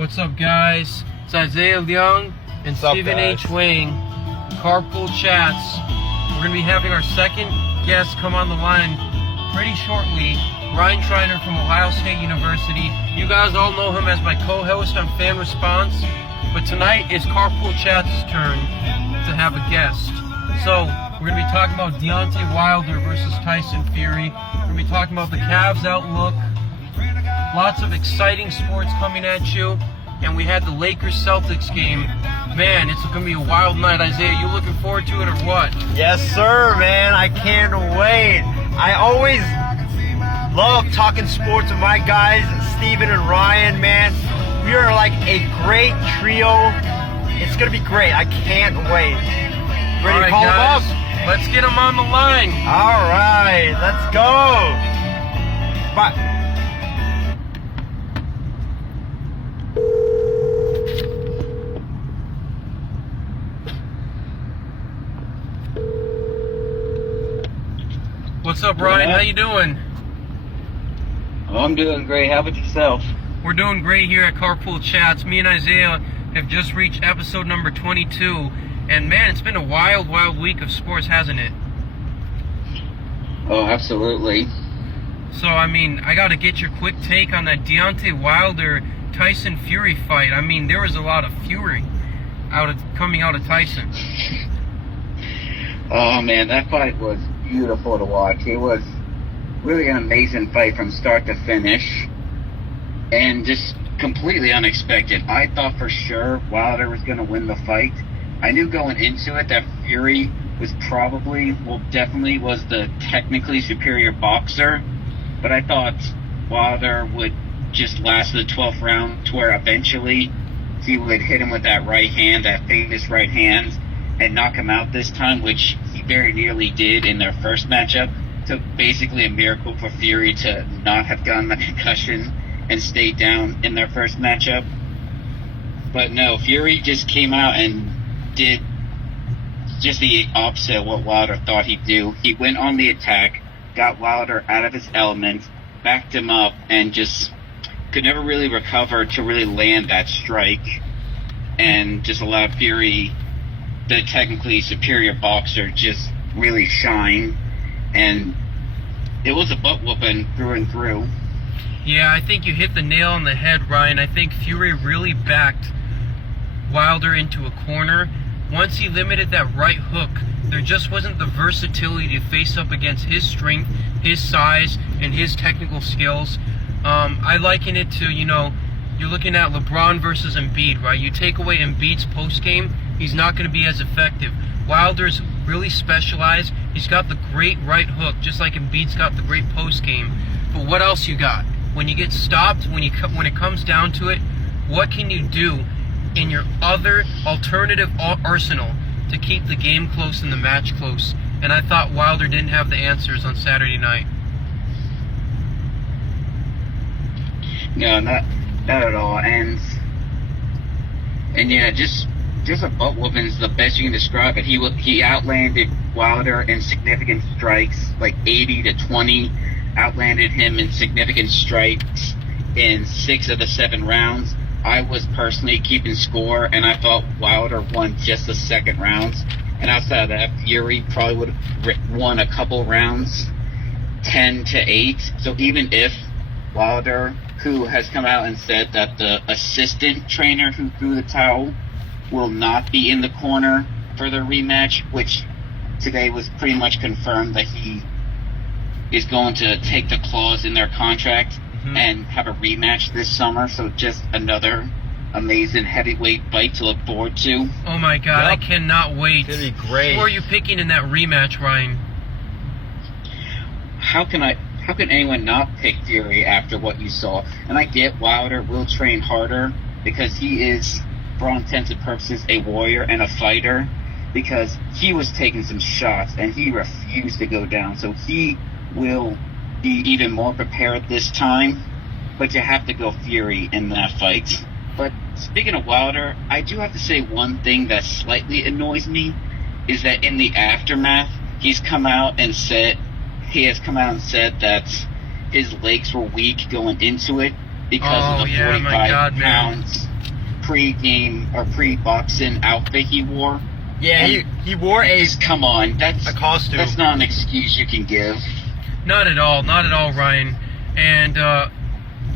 What's up, guys? It's Isaiah Levied and Stephen H. Wang. Carpool Chats. We're going to be having our second guest come on the line pretty shortly. Ryan Schriner from Ohio State University. You guys all know him as my co-host on Fan Response. But tonight is Carpool Chats' turn to have a guest. So, we're going to be talking about Deontay Wilder versus Tyson Fury. We're going to be talking about the Cavs' outlook. Lots of exciting sports coming at you. And we had the Lakers-Celtics game. Man, it's going to be a wild night. Isaiah, you looking forward to it or what? Yes, sir, man. I can't wait. I always love talking sports with my guys, Steven and Ryan, man. We are like a great trio. It's going to be great. I can't wait. Ready to call them up? Let's get them on the line. All right, let's go. Bye. What's up, Ryan? How you doing? Oh, I'm doing great. How about yourself? We're doing great here at Carpool Chats. Me and Isaiah have just reached episode number 22. And man, it's been a wild, wild week of sports, hasn't it? Oh, absolutely. So, I mean, I got to get your quick take on that Deontay Wilder-Tyson Fury fight. I mean, there was a lot of fury coming out of Tyson. Oh, man, that fight was beautiful to watch. It was really an amazing fight from start to finish. And just completely unexpected. I thought for sure Wilder was going to win the fight. I knew going into it that Fury was definitely was the technically superior boxer, but I thought Wilder would just last the 12th round to where eventually he would hit him with that right hand, that famous right hand, and knock him out this time, which he very nearly did in their first matchup. Took basically a miracle for Fury to not have gotten the concussion and stayed down in their first matchup. But no, Fury just came out and did just the opposite of what Wilder thought he'd do. He went on the attack, got Wilder out of his element, backed him up, and just could never really recover to really land that strike, and just allowed Fury, the technically superior boxer, just really shine. And it was a butt whooping through and through. Yeah, I think you hit the nail on the head, Ryan. I think Fury really backed Wilder into a corner. Once he limited that right hook, there just wasn't the versatility to face up against his strength, his size, and his technical skills. I liken it to, you're looking at LeBron versus Embiid, right? You take away Embiid's post-game, he's not going to be as effective. Wilder's really specialized. He's got the great right hook, just like Embiid's got the great post-game. But what else you got? When you get stopped, when it comes down to it, what can you do in your other alternative arsenal to keep the game close and the match close? And I thought Wilder didn't have the answers on Saturday night. No, not at all. And yeah, just a butt whooping is the best you can describe it. He outlanded Wilder in significant strikes, like 80-20. Outlanded him in significant strikes in 6 of the 7 rounds. I was personally keeping score, and I thought Wilder won just the second rounds. And outside of that, Fury probably would have won a couple rounds, 10-8. So even if Wilder, who has come out and said that the assistant trainer who threw the towel will not be in the corner for the rematch, which today was pretty much confirmed that he is going to take the clause in their contract and have a rematch this summer. So just another amazing heavyweight fight to look forward to. Oh my God, I cannot wait. It's gonna be great. Who are you picking in that rematch, Ryan? How can anyone not pick Fury after what you saw? And I get Wilder will train harder because he is, for all intents and purposes, a warrior and a fighter, because he was taking some shots and he refused to go down. So he will be even more prepared this time, but you have to go Fury in that fight. But speaking of Wilder, I do have to say one thing that slightly annoys me is that in the aftermath, he has come out and said that his legs were weak going into it because of the 45 pounds pre-game or pre-boxing outfit he wore. Yeah, he wore a Come on, that's a costume. That's not an excuse you can give. Not at all, Ryan. And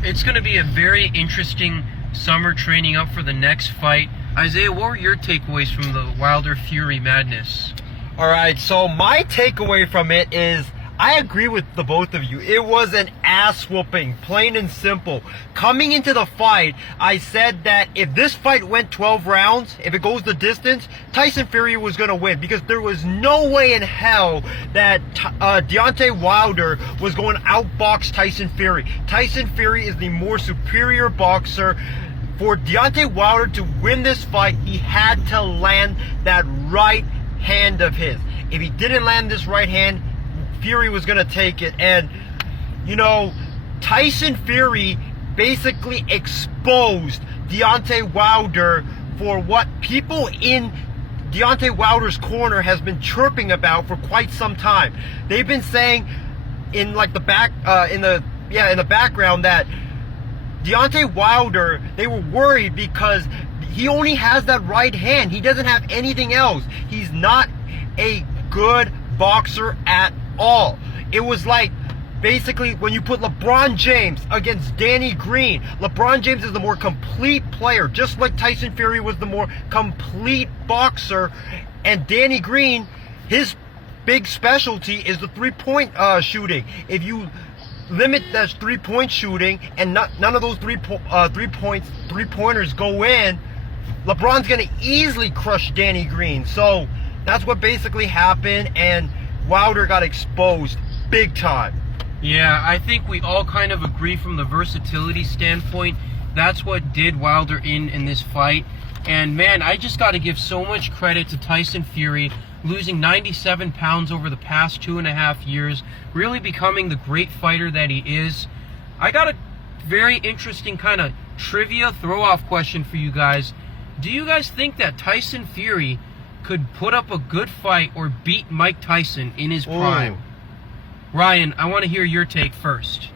it's going to be a very interesting summer training up for the next fight. Isaiah, what were your takeaways from the Wilder-Fury madness? All right, so my takeaway from it is I agree with the both of you. It was an ass whooping, plain and simple. Coming into the fight, I said that if this fight went 12 rounds, if it goes the distance, Tyson Fury was going to win, because there was no way in hell that Deontay Wilder was going to outbox Tyson Fury. Tyson Fury is the more superior boxer. For Deontay Wilder to win this fight, he had to land that right hand of his. If he didn't land this right hand, Fury was going to take it. And, you know, Tyson Fury basically exposed Deontay Wilder for what people in Deontay Wilder's corner has been chirping about for quite some time. They've been saying in like the background that Deontay Wilder, they were worried because he only has that right hand. He doesn't have anything else. He's not a good boxer at all. It was like basically when you put LeBron James against Danny Green. LeBron James is the more complete player, just like Tyson Fury was the more complete boxer. And Danny Green, his big specialty is the three-point shooting. If you limit that three-point shooting and none of those three-pointers go in, LeBron's gonna easily crush Danny Green. So that's what basically happened, and Wilder got exposed big time. Yeah, I think we all kind of agree from the versatility standpoint. That's what did Wilder in this fight. And man, I just got to give so much credit to Tyson Fury, losing 97 pounds over the past 2.5 years, really becoming the great fighter that he is. I got a very interesting kind of trivia throw-off question for you guys. Do you guys think that Tyson Fury could put up a good fight or beat Mike Tyson in his prime? Ooh. Ryan, I want to hear your take first.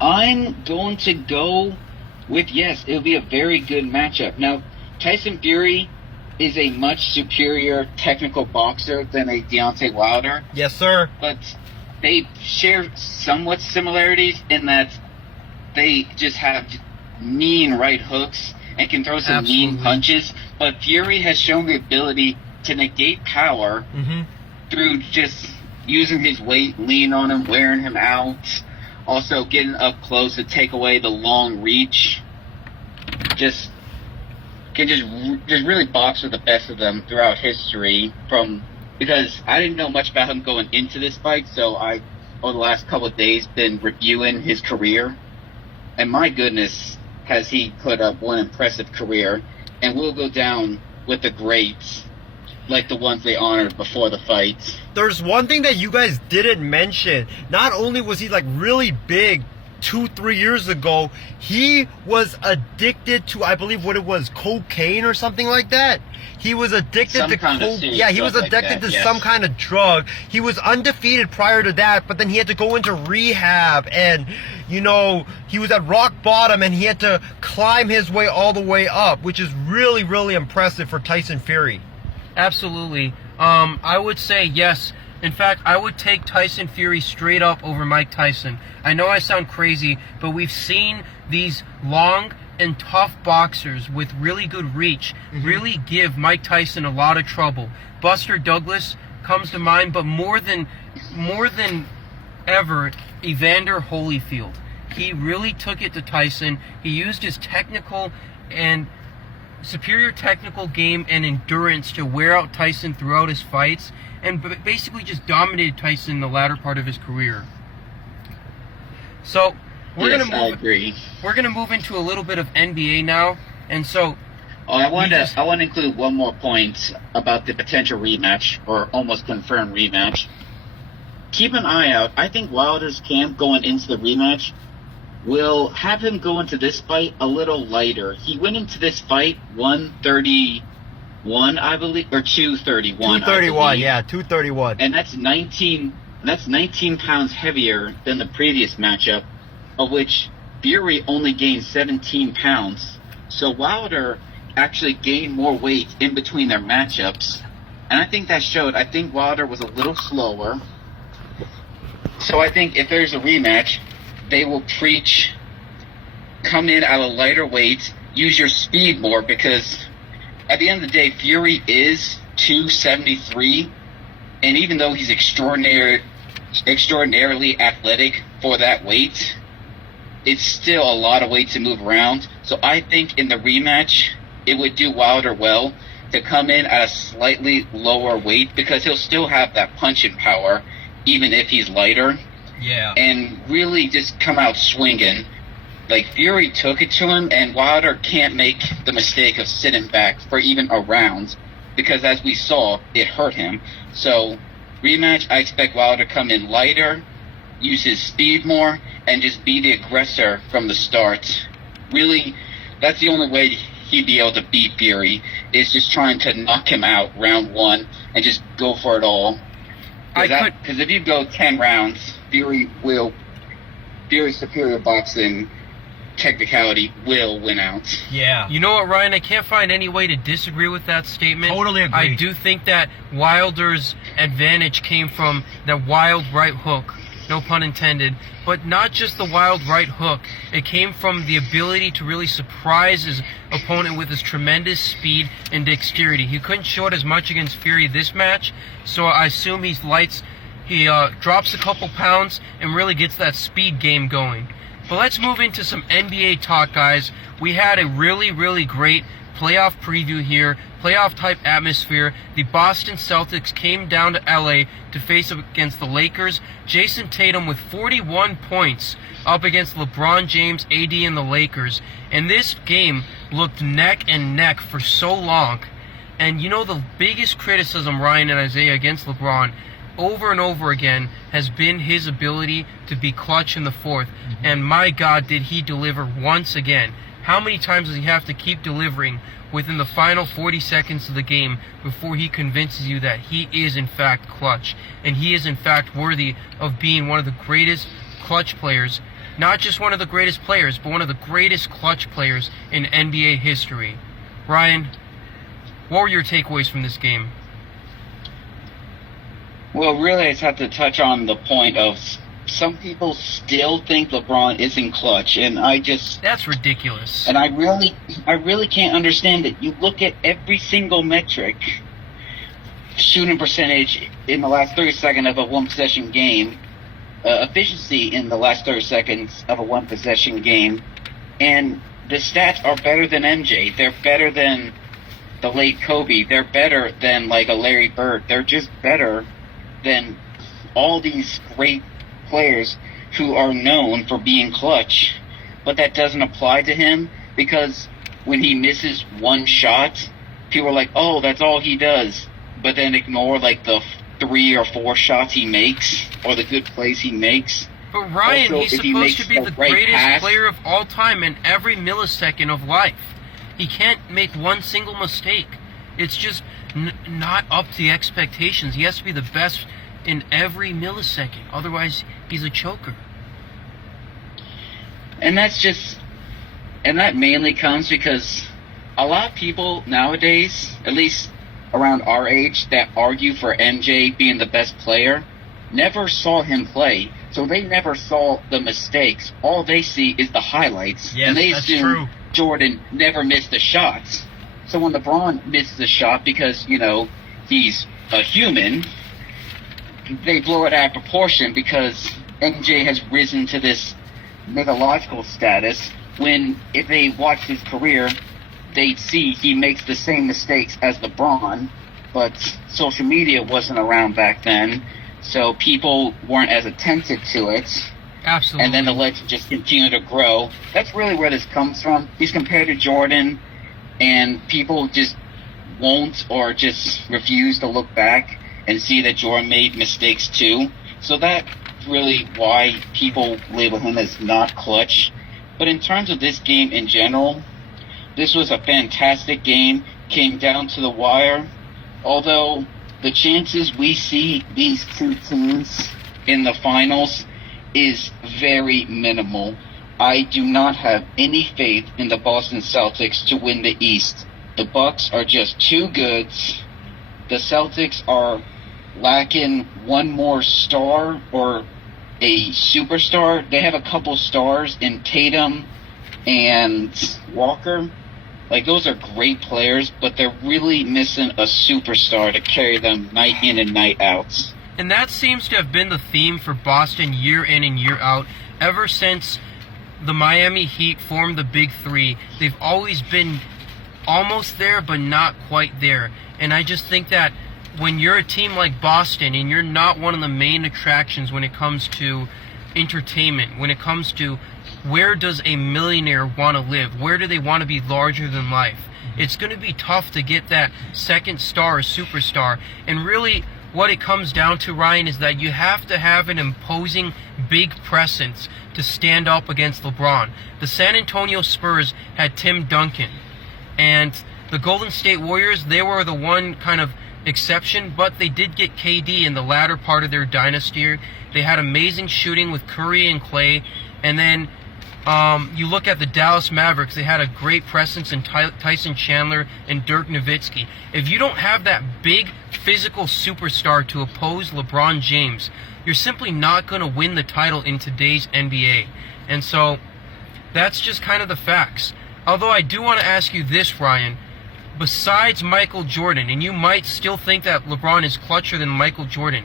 I'm going to go with yes. It'll be a very good matchup. Now, Tyson Fury is a much superior technical boxer than a Deontay Wilder. Yes, sir. But they share somewhat similarities in that they just have mean right hooks and can throw some mean punches. But Fury has shown the ability to negate power through just using his weight, lean on him, wearing him out. Also getting up close to take away the long reach. Just really box with the best of them throughout history. Because I didn't know much about him going into this fight, so I, over the last couple of days, been reviewing his career. And my goodness, has he put up one impressive career. And will go down with the greats, like the ones they honored before the fight. There's one thing that you guys didn't mention. Not only was he like really big 2-3 years ago, he was addicted to, I believe what it was, cocaine or something like that. He was addicted to cocaine. Yeah, he was addicted to some kind of drug. He was undefeated prior to that, but then he had to go into rehab, and you know, he was at rock bottom and he had to climb his way all the way up, which is really, really impressive for Tyson Fury. Absolutely. I would say yes. In fact, I would take Tyson Fury straight up over Mike Tyson. I know I sound crazy, but we've seen these long and tough boxers with really good reach really give Mike Tyson a lot of trouble. Buster Douglas comes to mind, but more than ever, Evander Holyfield. He really took it to Tyson. He used his technical and superior technical game and endurance to wear out Tyson throughout his fights, and basically just dominated Tyson in the latter part of his career. So we're gonna move into a little bit of NBA now, and so. I want to include one more point about the potential rematch, or almost confirmed rematch. Keep an eye out. I think Wilder's camp going into the rematch will have him go into this fight a little lighter. He went into this fight 131, I believe, or 231. 231, yeah, 231. And that's 19 pounds heavier than the previous matchup, of which Fury only gained 17 pounds. So Wilder actually gained more weight in between their matchups. And I think that showed. I think Wilder was a little slower. So I think if there's a rematch, they will preach, come in at a lighter weight, use your speed more, because at the end of the day, Fury is 273, and even though he's extraordinarily athletic for that weight, it's still a lot of weight to move around. So I think in the rematch, it would do Wilder well to come in at a slightly lower weight, because he'll still have that punching power, even if he's lighter. Yeah. And really just come out swinging. Like, Fury took it to him, and Wilder can't make the mistake of sitting back for even a round, because as we saw, it hurt him. So, rematch, I expect Wilder to come in lighter, use his speed more, and just be the aggressor from the start. Really, that's the only way he'd be able to beat Fury, is just trying to knock him out round one and just go for it all. Because if you go 10 rounds, Fury's superior boxing technicality will win out. Yeah. You know what, Ryan? I can't find any way to disagree with that statement. Totally agree. I do think that Wilder's advantage came from that wild right hook, no pun intended, but not just the wild right hook. It came from the ability to really surprise his opponent with his tremendous speed and dexterity. He couldn't show it as much against Fury this match, so I assume he drops a couple pounds and really gets that speed game going. But let's move into some NBA talk, guys. We had a really, really great playoff preview here, playoff-type atmosphere. The Boston Celtics came down to LA to face up against the Lakers. Jason Tatum with 41 points up against LeBron James, AD, and the Lakers. And this game looked neck and neck for so long. And you know, the biggest criticism, Ryan and Isaiah, against LeBron over and over again has been his ability to be clutch in the fourth. And my God, did he deliver once again. How many times does he have to keep delivering within the final 40 seconds of the game before he convinces you that he is in fact clutch, and he is in fact worthy of being one of the greatest clutch players, not just one of the greatest players, but one of the greatest clutch players in NBA history. Ryan, what were your takeaways from this game? Well, really, I just have to touch on the point of some people still think LeBron isn't clutch, and that's ridiculous. And I really can't understand it. You look at every single metric, shooting percentage in the last 30 seconds of a one-possession game, efficiency in the last 30 seconds of a one-possession game, and the stats are better than MJ. They're better than the late Kobe. They're better than like a Larry Bird. They're just better than all these great players who are known for being clutch. But that doesn't apply to him, because when he misses one shot, people are like, oh, that's all he does. But then ignore like the 3 or 4 shots he makes, or the good plays he makes. But Ryan, Also, he's if he supposed makes to be the right greatest pass, player of all time in every millisecond of life. He can't make one single mistake. It's just not up to the expectations. He has to be the best in every millisecond. Otherwise, he's a choker. And that mainly comes because a lot of people nowadays, at least around our age, that argue for MJ being the best player, never saw him play. So they never saw the mistakes. All they see is the highlights. Yes, and they that's assume true. Jordan never missed the shots. So when LeBron misses a shot because, he's a human, they blow it out of proportion because MJ has risen to this mythological status, when if they watch his career, they'd see he makes the same mistakes as LeBron, but social media wasn't around back then, so people weren't as attentive to it. Absolutely. And then the legend just continued to grow. That's really where this comes from. He's compared to Jordan, and people just won't or just refuse to look back and see that Jordan made mistakes too. So that's really why people label him as not clutch. But in terms of this game in general, this was a fantastic game. Came down to the wire. Although the chances we see these two teams in the finals is very minimal. I do not have any faith in the Boston Celtics to win the East. The Bucks are just too good. The Celtics are lacking one more star or a superstar. They have a couple stars in Tatum and Walker. Like, those are great players, but they're really missing a superstar to carry them night in and night out. And that seems to have been the theme for Boston year in and year out. Ever since the Miami Heat formed the Big Three, they've always been almost there, but not quite there. And I just think that when you're a team like Boston and you're not one of the main attractions when it comes to entertainment, when it comes to where does a millionaire want to live, where do they want to be larger than life, it's going to be tough to get that second star or superstar. And really what it comes down to, Ryan, is that you have to have an imposing big presence to stand up against LeBron. The San Antonio Spurs had Tim Duncan, and the Golden State Warriors, they were the one kind of exception, but they did get KD in the latter part of their dynasty. They had amazing shooting with Curry and Clay. And then you look at the Dallas Mavericks, they had a great presence in Tyson Chandler and Dirk Nowitzki. If you don't have that big physical superstar to oppose LeBron James, you're simply not going to win the title in today's NBA. And so that's just kind of the facts. Although I do want to ask you this, Ryan. Besides Michael Jordan, and you might still think that LeBron is clutcher than Michael Jordan,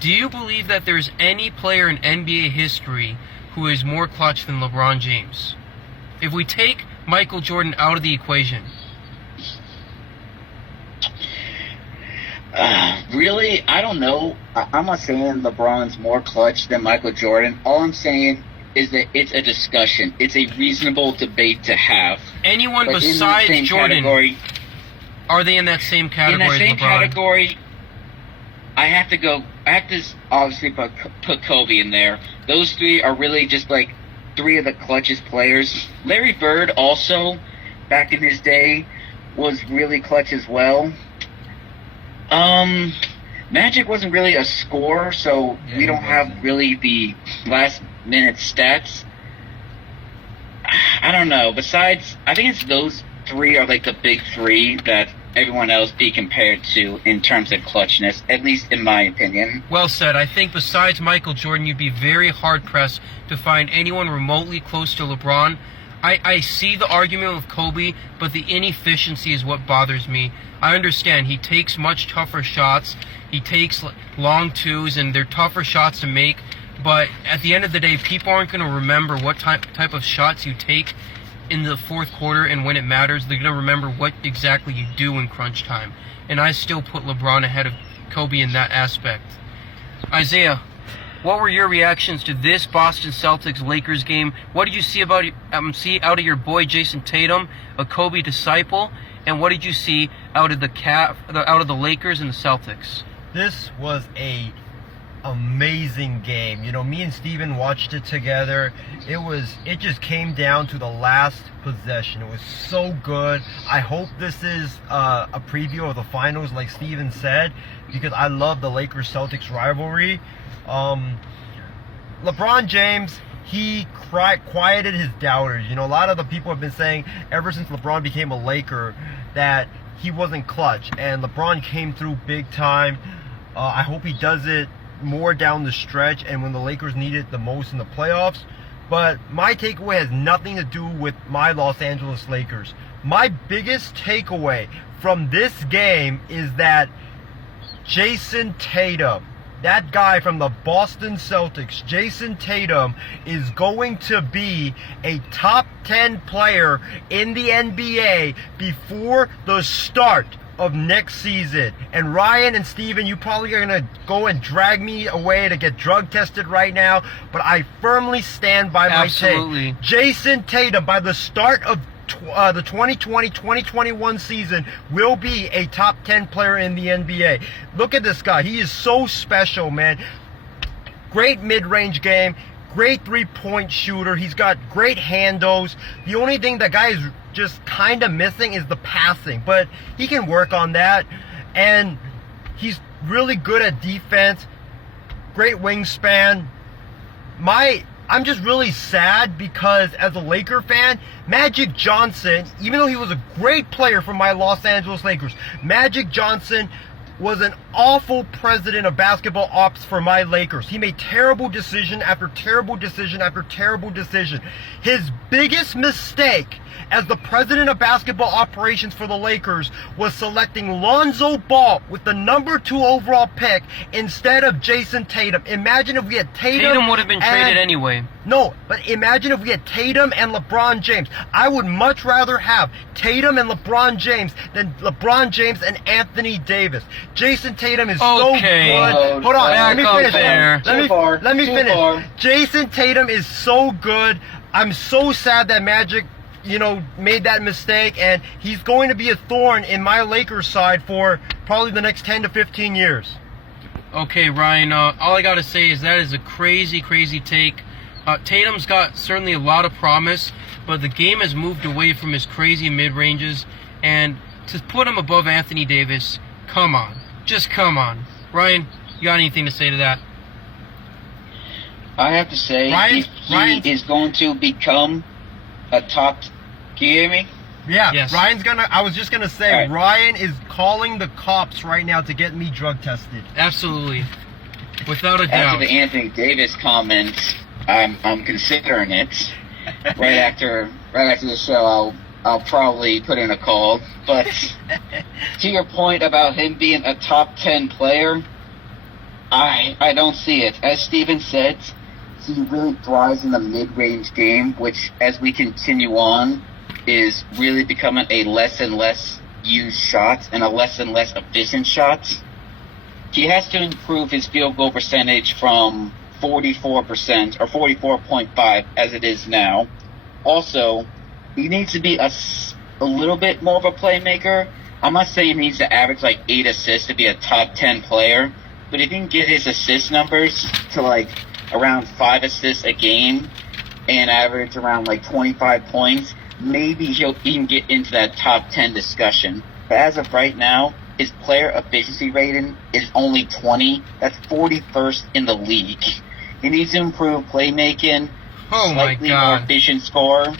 do you believe that there's any player in NBA history who is more clutch than LeBron James? If we take Michael Jordan out of the equation. Really? I don't know. I'm not saying LeBron's more clutch than Michael Jordan. All I'm saying is that it's a discussion. It's a reasonable debate to have. Anyone but besides Jordan, are they in that same category as LeBron? In that same LeBron? category, I have to obviously put Kobe in there. Those three are really just like three of the clutchest players. Larry Bird also, back in his day, was really clutch as well. Magic wasn't really a scorer, so we don't have really the last minute stats. I don't know. Besides, I think it's those three are like the big three that everyone else be compared to in terms of clutchness, at least in my opinion. Well said. I think besides Michael Jordan, you'd be very hard-pressed to find anyone remotely close to LeBron. I see the argument with Kobe, but the inefficiency is what bothers me. I understand he takes much tougher shots. He takes long twos, and they're tougher shots to make. But at the end of the day, people aren't going to remember what type of shots you take in the fourth quarter and when it matters. They're going to remember what exactly you do in crunch time. And I still put LeBron ahead of Kobe in that aspect. Isaiah, what were your reactions to this Boston Celtics-Lakers game? What did you see out of your boy Jason Tatum, a Kobe disciple? And what did you see out of the Lakers and the Celtics? This was a amazing game. You know, me and Steven watched it together. It just came down to the last possession. It was so good. I hope this is a preview of the finals, like Steven said, because I love the Lakers-Celtics rivalry. LeBron James, he quieted his doubters. You know, a lot of the people have been saying ever since LeBron became a Laker that he wasn't clutch, and LeBron came through big time. I hope he does it more down the stretch and when the Lakers need it the most in the playoffs. But my takeaway has nothing to do with my Los Angeles Lakers. My biggest takeaway from this game is that Jason Tatum, that guy from the Boston Celtics, Jason Tatum, is going to be a top 10 player in the NBA before the start of next season. And Ryan and Steven, you probably are going to go and drag me away to get drug tested right now, but I firmly stand by my take. Jason Tatum, by the start of the 2020-2021 season, will be a top 10 player in the NBA. Look at this guy. He is so special, man. Great mid-range game. Great three-point shooter. He's got great handles. The only thing that guy is just kind of missing is the passing, but he can work on that. And he's really good at defense. Great wingspan. I'm just really sad because as a Laker fan, Magic Johnson, even though he was a great player for my Los Angeles Lakers, Magic Johnson was an awful president of basketball ops for my Lakers. He made terrible decision after terrible decision after terrible decision. His biggest mistake as the president of basketball operations for the Lakers was selecting Lonzo Ball with the number 2 overall pick instead of Jason Tatum. Imagine if we had Tatum. Tatum would have been traded anyway. No, but imagine if we had Tatum and LeBron James. I would much rather have Tatum and LeBron James than LeBron James and Anthony Davis. Jason Tatum is so good. Hold on, let me finish. Let me finish. Jason Tatum is so good. I'm so sad that Magic, made that mistake, and he's going to be a thorn in my Lakers side for probably the next 10 to 15 years. Okay, Ryan, all I gotta say is that is a crazy, crazy take. Tatum's got certainly a lot of promise, but the game has moved away from his crazy mid-ranges, and to put him above Anthony Davis, come on. Just come on. Ryan, you got anything to say to that? I have to say, if he is going to become a top... Can you hear me? Yeah, yes. I was just gonna say, right. Ryan is calling the cops right now to get me drug tested. Absolutely. Without a doubt. After the Anthony Davis comments, I'm considering it. Right after the show, I'll probably put in a call. But to your point about him being a top 10 player, I don't see it. As Steven said, he really thrives in the mid-range game, which, as we continue on, is really becoming a less and less used shot and a less and less efficient shot. He has to improve his field goal percentage from 44% or 44.5 as it is now. Also, he needs to be a little bit more of a playmaker. I'm not saying he needs to average like 8 assists to be a top 10 player, but if he can get his assist numbers to like around 5 assists a game and average around like 25 points, maybe he'll even get into that top 10 discussion. But as of right now, his player efficiency rating is only 20. That's 41st in the league. He needs to improve playmaking, slightly more efficient score,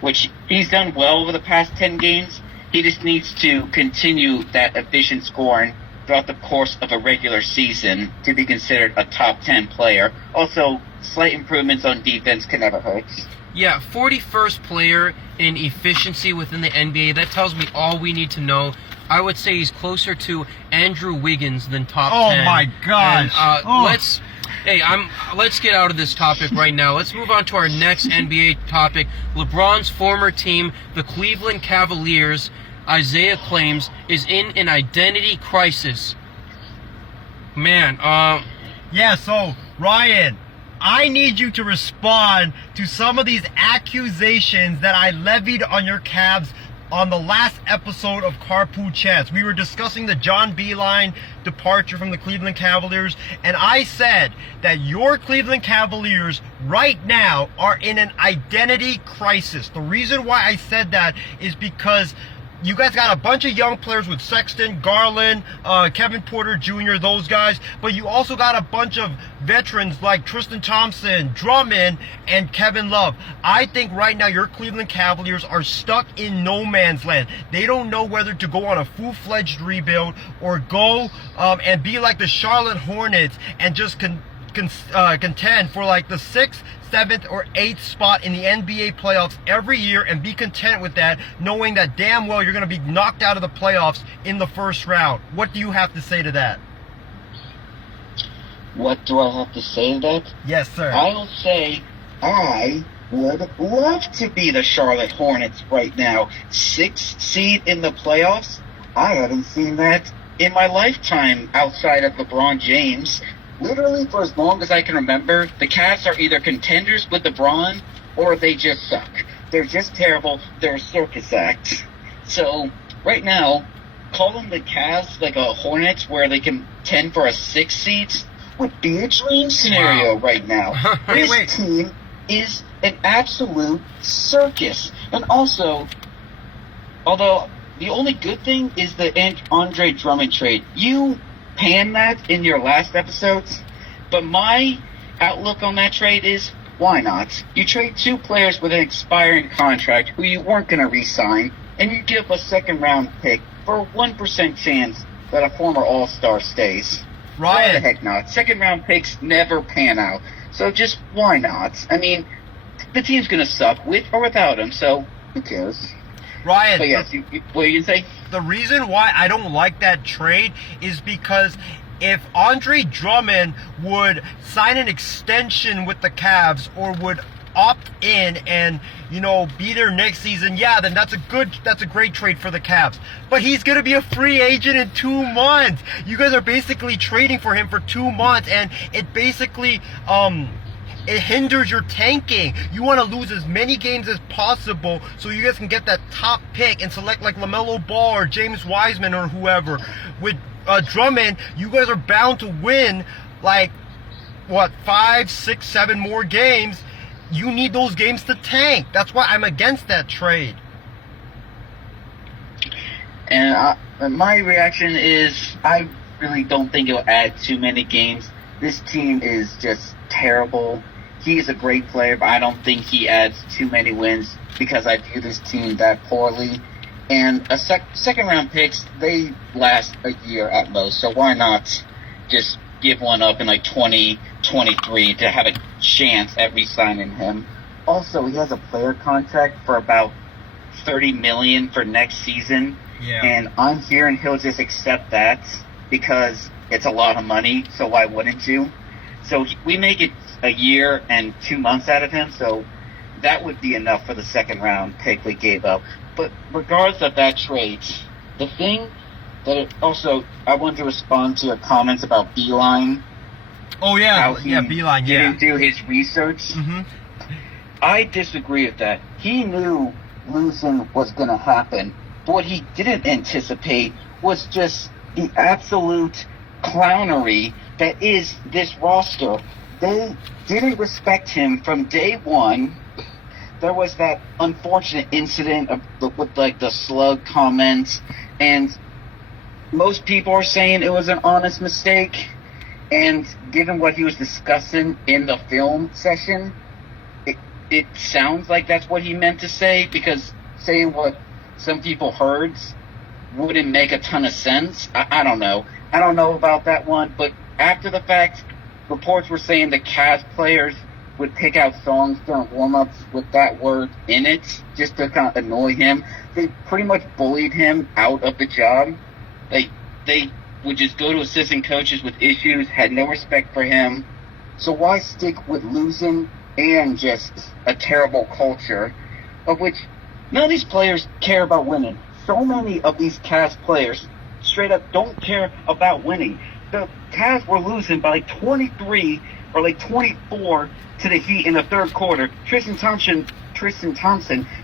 which he's done well over the past 10 games. He just needs to continue that efficient scoring throughout the course of a regular season to be considered a top 10 player. Also, slight improvements on defense can never hurt. Yeah, 41st player in efficiency within the NBA. That tells me all we need to know. I would say he's closer to Andrew Wiggins than top 10. Oh my gosh. And, let's get out of this topic right now. Let's move on to our next NBA topic. LeBron's former team, the Cleveland Cavaliers, Isaiah claims, is in an identity crisis. Man, Yeah, so, Ryan, I need you to respond to some of these accusations that I levied on your Cavs on the last episode of Carpool Chats. We were discussing the John Beilein departure from the Cleveland Cavaliers, and I said that your Cleveland Cavaliers right now are in an identity crisis. The reason why I said that is because you guys got a bunch of young players with Sexton, Garland, Kevin Porter Jr., those guys, but you also got a bunch of veterans like Tristan Thompson, Drummond, and Kevin Love. I think right now your Cleveland Cavaliers are stuck in no man's land. They don't know whether to go on a full-fledged rebuild or go and be like the Charlotte Hornets and just contend for like the 6th, 7th, or 8th spot in the NBA playoffs every year and be content with that, knowing that damn well you're going to be knocked out of the playoffs in the first round. What do you have to say to that? What do I have to say to that? Yes, sir. I'll say I would love to be the Charlotte Hornets right now. 6th seed in the playoffs? I haven't seen that in my lifetime outside of LeBron James. Literally, for as long as I can remember, the Cavs are either contenders with LeBron or they just suck. They're just terrible. They're a circus act. So, right now, calling the Cavs like a Hornets where they can contend for a 6th seed would be a dream scenario right now. This team is an absolute circus. And also, although the only good thing is the Andre Drummond trade. You panned that in your last episodes, but my outlook on that trade is, why not? You trade 2 players with an expiring contract who you weren't going to re-sign, and you give a second-round pick for a 1% chance that a former All-Star stays. Why the Ryan, heck not? Second-round picks never pan out. So just why not? I mean, the team's going to suck with or without him, so who cares? Ryan, But yes, what are you going to say? the reason why I don't like that trade is because if Andre Drummond would sign an extension with the Cavs or would opt in and, you know, be there next season, yeah, then that's a great trade for the Cavs. But he's going to be a free agent in 2 months. You guys are basically trading for him for 2 months, and it basically it hinders your tanking. You want to lose as many games as possible so you guys can get that top pick and select like LaMelo Ball or James Wiseman or whoever. With Drummond, you guys are bound to win like, what, 5, 6, 7 more games. You need those games to tank. That's why I'm against that trade. And my reaction is, I really don't think it'll add too many games. This team is just terrible. He is a great player, but I don't think he adds too many wins because I view this team that poorly. And second-round picks, they last a year at most, so why not just give one up in like 2023 to have a chance at re-signing him? Also, he has a player contract for about $30 million for next season, and I'm hearing he'll just accept that because it's a lot of money, so why wouldn't you? So we make it a year and 2 months out of him, so that would be enough for the second-round pick we gave up. But regardless of that trade, the thing that I wanted to respond to your comments about Beeline. Oh, yeah. How he Beeline, didn't do his research. Mm-hmm. I disagree with that. He knew losing was going to happen. But what he didn't anticipate was just the absolute clownery that is this roster. They didn't respect him from day one. There was that unfortunate incident with like the slug comments, and most people are saying it was an honest mistake. And given what he was discussing in the film session, it sounds like that's what he meant to say, because saying what some people heard wouldn't make a ton of sense. I don't know. I don't know about that one, but after the fact, reports were saying the Cavs players would pick out songs during warm-ups with that word in it just to kind of annoy him. They pretty much bullied him out of the job. They would just go to assistant coaches with issues, had no respect for him. So why stick with losing and just a terrible culture of which none of these players care about winning? So many of these Cavs players straight up don't care about winning. The Cavs were losing by like 23 or like 24 to the Heat in the third quarter. Tristan Thompson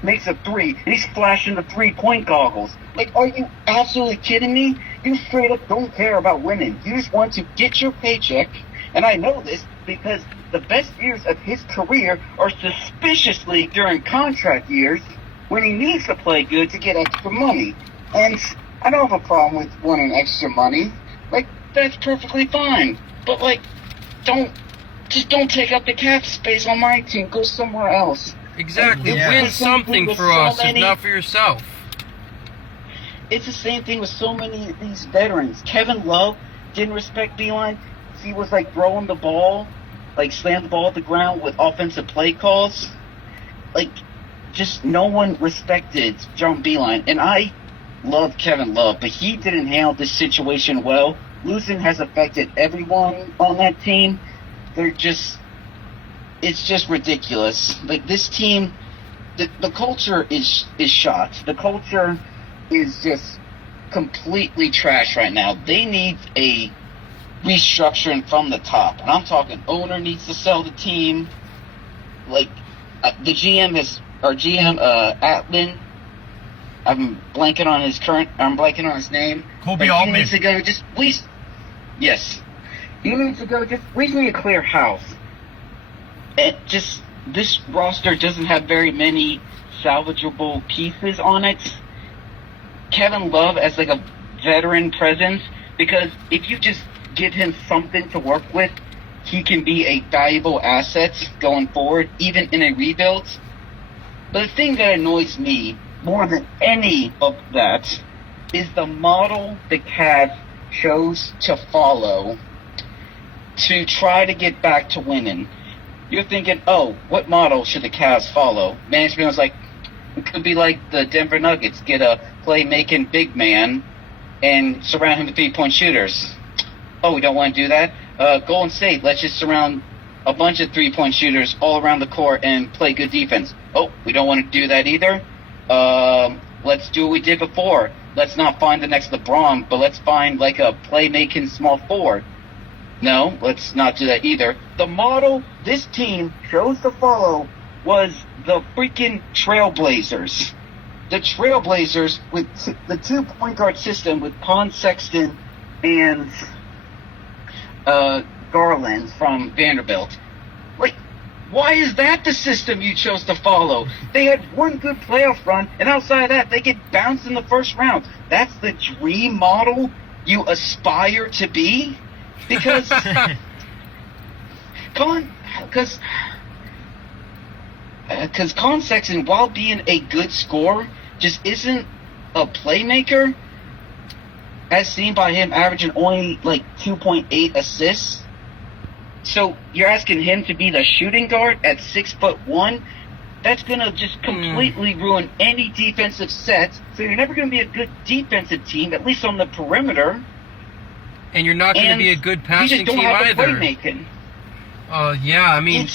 makes a 3, and he's flashing the 3-point goggles. Like, are you absolutely kidding me? You straight up don't care about winning. You just want to get your paycheck, and I know this because the best years of his career are suspiciously during contract years when he needs to play good to get extra money. And I don't have a problem with wanting extra money. Like, that's perfectly fine. But, like, don't take up the cap space on my team. Go somewhere else. Exactly. Yeah. Win something for us, if not for yourself. It's the same thing with so many of these veterans. Kevin Love didn't respect Beeline. He was, like, throwing the ball, like, slammed the ball at the ground with offensive play calls. Like, just no one respected John Beeline. And I love Kevin Love, but he didn't handle this situation well. Losing has affected everyone on that team. It's just ridiculous. Like, this team, the culture is shot. The culture is just completely trash right now. They need a restructuring from the top. And I'm talking owner needs to sell the team. Like, the GM Atlin, I'm blanking on his name. Kobe He Altman. needs to go, yes. He needs to go, just leave me a clear house. This roster doesn't have very many salvageable pieces on it. Kevin Love as like a veteran presence, because if you just give him something to work with, he can be a valuable asset going forward, even in a rebuild. But the thing that annoys me more than any of that is the model the Cavs chose to follow to try to get back to winning. You're thinking, oh, what model should the Cavs follow? Management was like, it could be like the Denver Nuggets, get a play-making big man and surround him with three-point shooters. Oh, we don't want to do that? Golden State, let's just surround a bunch of three-point shooters all around the court and play good defense. Oh, we don't want to do that either? Let's do what we did before. Let's not find the next LeBron, but let's find like a play-making small forward. No, let's not do that either. The model this team chose to follow was the freaking Trailblazers. The Trailblazers with the 2-point guard system with Con Sexton and Garland from Vanderbilt. Like, why is that the system you chose to follow? They had one good playoff run, and outside of that, they get bounced in the first round. That's the dream model you aspire to be? Because Con Sexton, while being a good scorer, just isn't a playmaker, as seen by him averaging only like 2.8 assists. So you're asking him to be the shooting guard at 6'1"? That's gonna just completely ruin any defensive set. So you're never gonna be a good defensive team, at least on the perimeter. And you're not going to be a good passing team either. Yeah, I mean...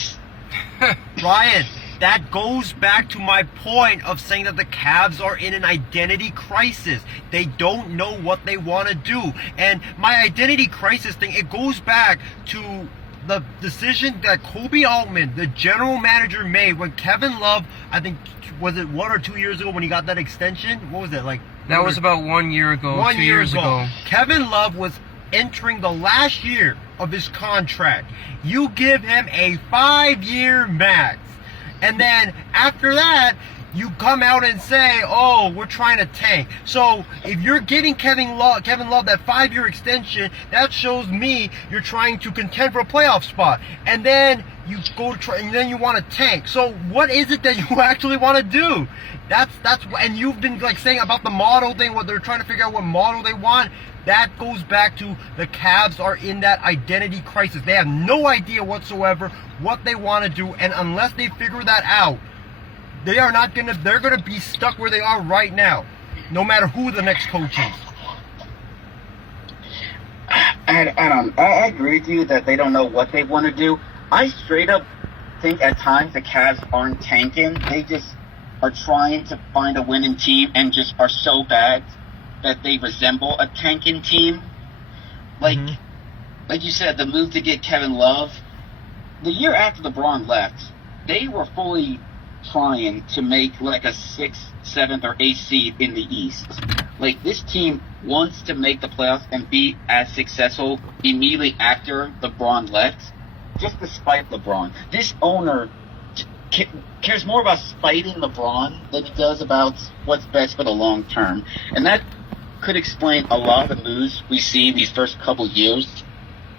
Ryan, that goes back to my point of saying that the Cavs are in an identity crisis. They don't know what they want to do. And my identity crisis thing, it goes back to the decision that Kobe Altman, the general manager, made when Kevin Love, I think, was it 1 or 2 years ago when he got that extension? What was it, like? That was about 1 year ago, 1 2 year years ago. Kevin Love was entering the last year of his contract. You give him a 5-year max. And then after that, you come out and say, oh, we're trying to tank. So if you're giving Kevin Love that 5-year extension, that shows me you're trying to contend for a playoff spot. And then you go to try, and then you want to tank. So what is it that you actually want to do? That's and you've been like saying about the model thing, what they're trying to figure out what model they want. That goes back to the Cavs are in that identity crisis. They have no idea whatsoever what they want to do, and unless they figure that out, they're gonna be stuck where they are right now, no matter who the next coach is. I agree with you that they don't know what they want to do. I straight up think at times the Cavs aren't tanking. They just are trying to find a winning team and just are so bad that they resemble a tanking team. Like you said, the move to get Kevin Love, the year after LeBron left, they were fully trying to make like a 6th, 7th, or 8th seed in the East. Like, this team wants to make the playoffs and be as successful immediately after LeBron left, just to spite LeBron. This owner cares more about spiting LeBron than he does about what's best for the long term. And that could explain a lot of the moves we see in these first couple years.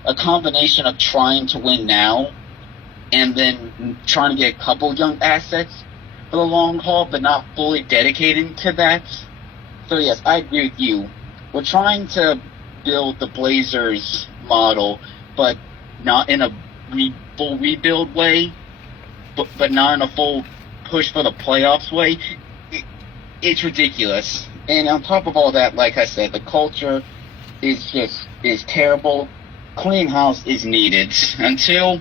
A combination of trying to win now and then trying to get a couple young assets for the long haul, but not fully dedicating to that. So yes, I agree with you. We're trying to build the Blazers model, but not in a full rebuild way, but not in a full push for the playoffs way. It's ridiculous. And on top of all that, like I said, the culture is terrible. Clean house is needed until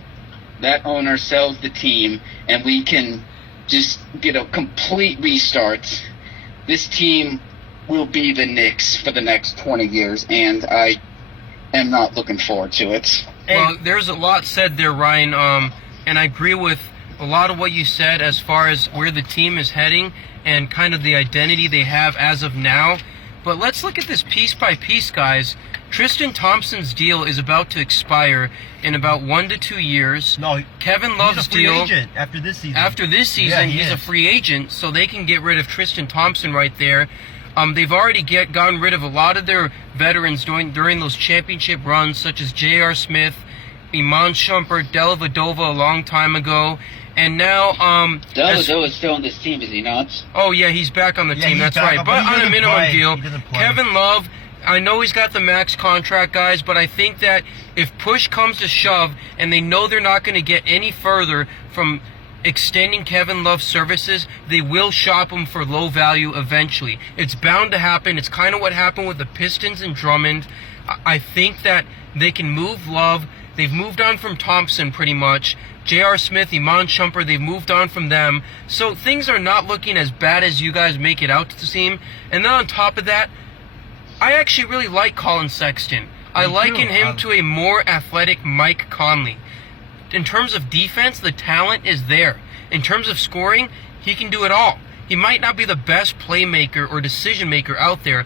that owner sells the team and we can just get a complete restart. This team will be the Knicks for the next 20 years, and I am not looking forward to it. Well, there's a lot said there, Ryan, and I agree with a lot of what you said as far as where the team is heading and kind of the identity they have as of now. But let's look at this piece by piece, guys. Tristan Thompson's deal is about to expire in about 1 to 2 years. No, Kevin Love's deal, he's a free agent after this season. After this season, he's a free agent, so they can get rid of Tristan Thompson right there. They've already gotten rid of a lot of their veterans during those championship runs, such as J.R. Smith, Iman Shumpert, Dellavedova a long time ago, and now Dellavedova is still on this team, is he not? Oh yeah, he's back on the team. he's That's back right, up, but he on a doesn't minimum play. deal. He doesn't play. Kevin Love, I know he's got the max contract, guys, but I think that if push comes to shove and they know they're not going to get any further from extending Kevin Love's services, they will shop him for low value eventually. It's bound to happen. It's kind of what happened with the Pistons and Drummond. I think that they can move Love. They've moved on from Thompson pretty much. J.R. Smith, Iman Shumpert, they've moved on from them. So things are not looking as bad as you guys make it out to seem. And then on top of that, I actually really like Colin Sexton. I liken him to a more athletic Mike Conley. In terms of defense, the talent is there. In terms of scoring, he can do it all. He might not be the best playmaker or decision maker out there,